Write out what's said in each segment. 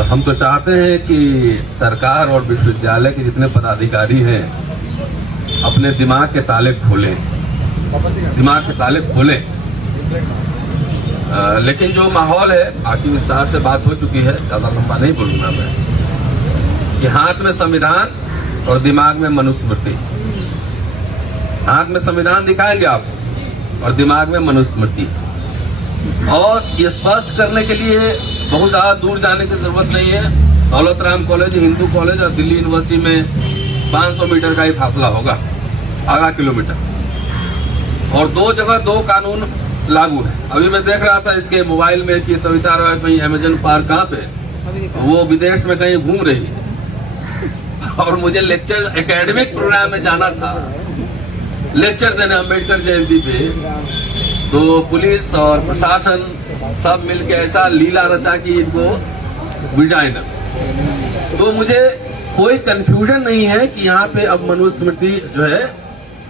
हम तो चाहते हैं कि सरकार और विश्वविद्यालय के जितने पदाधिकारी हैं अपने दिमाग के ताले खोलें, लेकिन जो माहौल है, बाकी विस्तार से बात हो चुकी है, ज्यादा लंबा नहीं बोलूंगा मैं, कि हाथ में संविधान और दिमाग में मनुस्मृति। हाथ में संविधान दिखाएंगे आप और दिमाग में मनुस्मृति। और ये स्पष्ट करने के लिए बहुत ज्यादा दूर जाने की जरूरत नहीं है। दौलत राम कॉलेज, हिंदू कॉलेज और दिल्ली यूनिवर्सिटी में 500 मीटर का ही फासला होगा, आधा किलोमीटर। और दो जगह दो कानून लागू है। अभी मैं देख रहा था इसके मोबाइल में कि सविता राय कहीं अमेजन पार्क कहाँ पे, वो विदेश में कहीं घूम रही है और मुझे लेक्चर एकेडमिक प्रोग्राम में जाना था, लेक्चर देने अम्बेडकर जयंती पे। तो पुलिस और प्रशासन सब मिलके ऐसा लीला रचा कि इनको विजाइना। तो मुझे कोई कंफ्यूजन नहीं है कि यहाँ पे अब मनुस्मृति जो है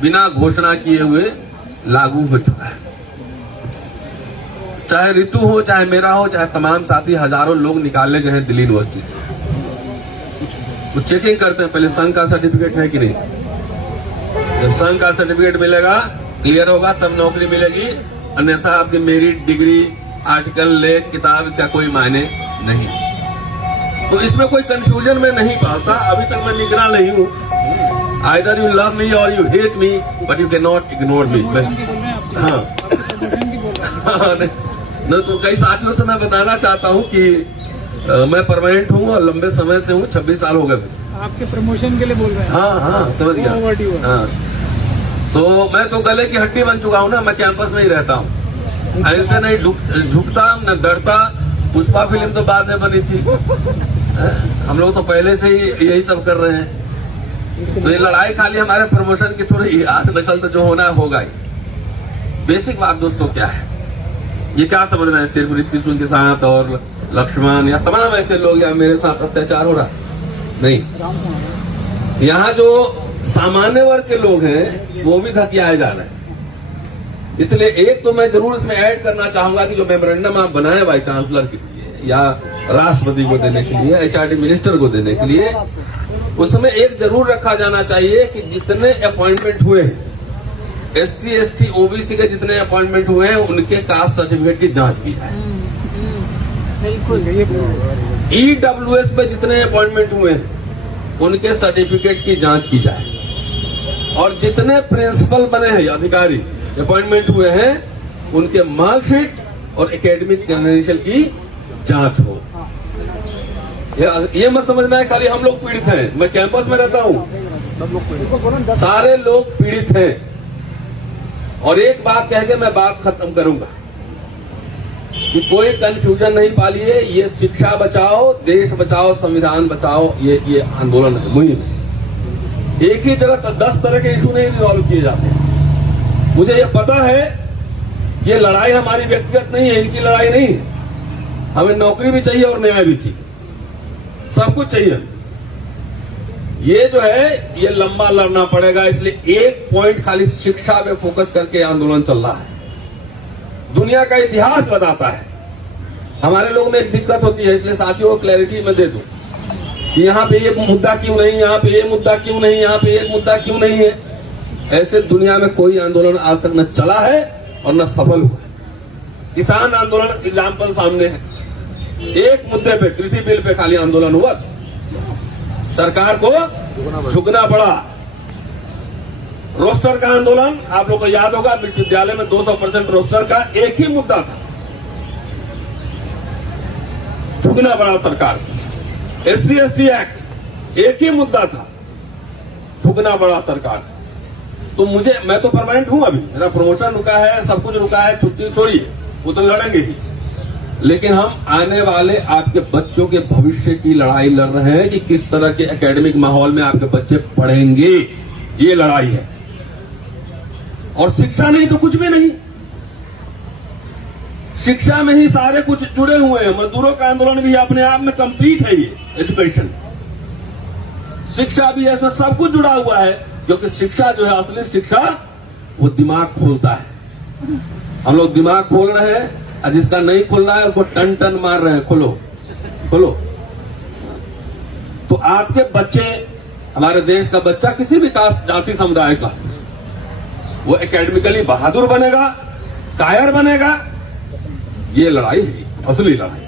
बिना घोषणा किए हुए लागू हो चुका है। चाहे ऋतु हो, चाहे मेरा हो, चाहे तमाम साथी, हजारों लोग निकाले गए हैं दिल्ली यूनिवर्सिटी से। वो चेकिंग करते हैं पहले संघ का सर्टिफिकेट है कि नहीं। जब संघ का सर्टिफिकेट मिलेगा, क्लियर होगा, तब नौकरी मिलेगी। अन्यथा आपकी मेरिट, डिग्री, आर्टिकल, लेख, किताब, इसका कोई मायने नहीं। तो इसमें कोई कंफ्यूजन में नहीं पाता। अभी तक मैं निगरा नहीं हूँ। आइदर यू लव मी और you hate me, but you can not ignore me. हाँ न, तो कई साथियों से मैं बताना चाहता हूँ कि मैं परमानेंट हूँ और लंबे समय से हूँ, 26 साल हो गए। आपके प्रमोशन के लिए बोल रहे हैं? हाँ, समझ गया। हाँ, तो मैं तो गले की हड्डी बन चुका हूँ ना। मैं कैंपस में ही रहता हूँ, ऐसे नहीं झुकता न डरता। पुष्पा फिल्म तो बाद में बनी थी, हम लोग तो पहले से ही यही सब कर रहे हैं। तो ये लड़ाई खाली हमारे प्रमोशन की थोड़ी आज नकल तो जो होना होगा ही। बेसिक बात दोस्तों क्या है, ये क्या समझ रहे हैं सिर्फ ऋतिक के साथ और लक्ष्मण या तमाम ऐसे लोग या मेरे साथ अत्याचार हो रहा नहीं। यहाँ जो सामान्य वर्ग के लोग हैं वो भी धकियाए जा रहे हैं। इसलिए एक तो मैं जरूर इसमें ऐड करना चाहूंगा कि जो मेमोरेंडम आप बनाए वाइस चांसलर के लिए या राष्ट्रपति को देने के लिए, एचआरडी मिनिस्टर को देने के लिए, उसमें एक जरूर रखा जाना चाहिए कि जितने अपॉइंटमेंट हुए हैं, SC, ST, OBC के जितने अपॉइंटमेंट हुए हैं, उनके कास्ट सर्टिफिकेट की जांच की जाए। EWS पे जितने अपॉइंटमेंट हुए हैं, उनके सर्टिफिकेट की जांच की जाए। और जितने प्रिंसिपल बने हैं, अधिकारी अपॉइंटमेंट हुए हैं, उनके मार्कशीट और एकेडमिक क्रेडेंशियल की जांच हो। ये मत समझना है खाली हम लोग पीड़ित हैं। मैं कैंपस में रहता हूँ, सारे लोग पीड़ित हैं। और एक बात कह के मैं बात खत्म करूंगा कि कोई कंफ्यूजन नहीं पालिए। ये शिक्षा बचाओ, देश बचाओ, संविधान बचाओ, ये आंदोलन है, मुहिम है। एक ही जगह 10 तरह के इशू नहीं रिजॉल्व किए जाते। मुझे ये पता है ये लड़ाई हमारी व्यक्तिगत नहीं है, इनकी लड़ाई नहीं है। हमें नौकरी भी चाहिए और न्याय भी चाहिए, सब कुछ चाहिए। ये जो है ये लंबा लड़ना पड़ेगा। इसलिए एक पॉइंट खाली शिक्षा पे फोकस करके आंदोलन चल रहा है। दुनिया का इतिहास बताता है। हमारे लोग में एक दिक्कत होती है, इसलिए साथियों को क्लैरिटी में दे दूं कि यहाँ पे ये मुद्दा क्यों नहीं, यहाँ पे ये मुद्दा क्यों नहीं, यहाँ पे ये मुद्दा क्यों नहीं है। ऐसे दुनिया में कोई आंदोलन आज तक न चला है और न सफल हुआ है। किसान आंदोलन एग्जाम्पल सामने है। एक मुद्दे पे, कृषि बिल पे खाली आंदोलन हुआ, सरकार को झुकना पड़ा। रोस्टर का आंदोलन आप लोग को याद होगा, विश्वविद्यालय में 200% रोस्टर का एक ही मुद्दा था, झुकना पड़ा सरकार। SC, ST एक्ट एक ही मुद्दा था, झुकना पड़ा सरकार। तो मैं तो परमानेंट हूं, अभी मेरा प्रमोशन रुका है, सब कुछ रुका है, छुट्टी छोड़िए, वो तो लड़ेंगे ही। लेकिन हम आने वाले आपके बच्चों के भविष्य की लड़ाई लड़ रहे हैं कि किस तरह के एकेडमिक माहौल में आपके बच्चे पढ़ेंगे। ये लड़ाई है। और शिक्षा नहीं तो कुछ भी नहीं। शिक्षा में ही सारे कुछ जुड़े हुए हैं। मजदूरों का आंदोलन भी अपने आप में कंप्लीट है। ये एजुकेशन, शिक्षा भी है, इसमें सब कुछ जुड़ा हुआ है। क्योंकि शिक्षा जो है, असली शिक्षा, वो दिमाग खोलता है। हम लोग दिमाग खोल रहे हैं, और जिसका नहीं खुल रहा है उसको टन टन मार रहे हैं, खोलो खोलो। आपके बच्चे, हमारे देश का बच्चा किसी भी कास्ट जाति समुदाय का, वो एकेडमिकली बहादुर बनेगा, कायर बनेगा। ये लड़ाई है, असली लड़ाई,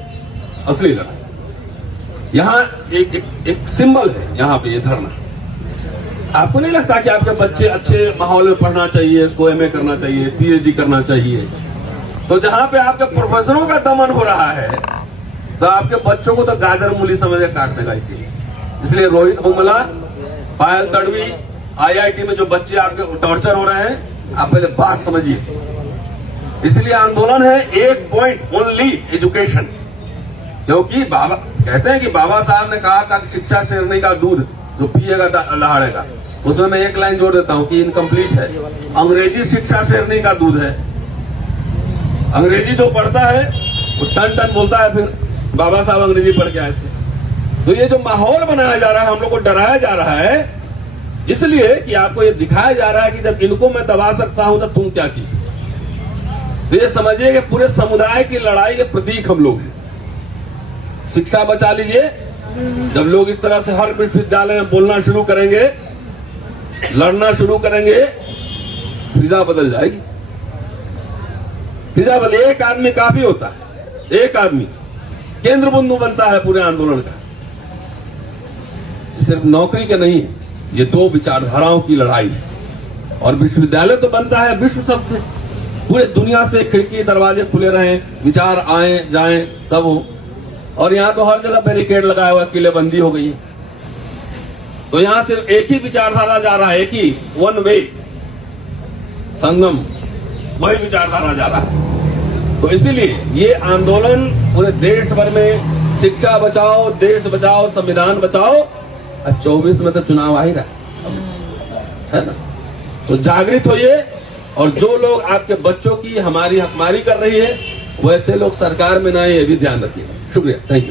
असली लड़ाई। यहां एक सिंबल है, यहां पे ये धरना। आपको नहीं लगता कि आपके बच्चे अच्छे माहौल में पढ़ना चाहिए, इसको एमए करना चाहिए, पीएचडी करना चाहिए? तो जहां पे आपके प्रोफेसरों का दमन हो रहा है, तो आपके बच्चों को तो गाजर मूली समझ के काट देगा। इसलिए रोहित हुमला, पायल तड़वी, आईआईटी में जो बच्चे आपके टॉर्चर हो रहे हैं, आप पहले बात समझिए। इसलिए आंदोलन है एक पॉइंट ओनली, एजुकेशन। क्योंकि बाबा कहते हैं कि बाबा साहब ने कहा था कि शिक्षा शेरनी का दूध जो पिएगा दहाड़ेगा। उसमें मैं एक लाइन जोड़ देता हूं कि इनकम्प्लीट है। अंग्रेजी शिक्षा शेरनी का दूध है। अंग्रेजी जो पढ़ता है वो टन टन बोलता है, फिर बाबा साहब अंग्रेजी पढ़ के आए थे। तो ये जो माहौल बनाया जा रहा है, हम लोग को डराया जा रहा है, इसलिए कि आपको ये दिखाया जा रहा है कि जब इनको मैं दबा सकता हूं तो तुम क्या चीज। तो ये समझिए कि पूरे समुदाय की लड़ाई के प्रतीक हम लोग हैं। शिक्षा बचा लीजिए। जब लोग इस तरह से हर विश्वविद्यालय में बोलना शुरू करेंगे, लड़ना शुरू करेंगे, फिजा बदल जाएगी। फिजा बदल, एक आदमी काफी होता है, एक आदमी केंद्र बिंदु बनता है पूरे आंदोलन का। सिर्फ नौकरी के नहीं, ये दो विचारधाराओं की लड़ाई है। और विश्वविद्यालय तो बनता है विश्व सबसे, पूरे दुनिया से खिड़की दरवाजे खुले रहें, विचार आए जाएं सब हो। और यहाँ तो हर जगह बैरिकेड लगाया हुआ, किलेबंदी हो गई है। तो यहाँ सिर्फ एक ही विचारधारा जा रहा है, एक ही वन वे संगम, वही विचारधारा जा रहा है। तो इसीलिए ये आंदोलन पूरे देश भर में, शिक्षा बचाओ, देश बचाओ, संविधान बचाओ। 24 में तो चुनाव आ ही रहा है ना। तो जागृत होइए। और जो लोग आपके बच्चों की हमारी हकमारी कर रही है, वैसे लोग सरकार में ना, ये भी ध्यान रखिए। शुक्रिया, थैंक यू।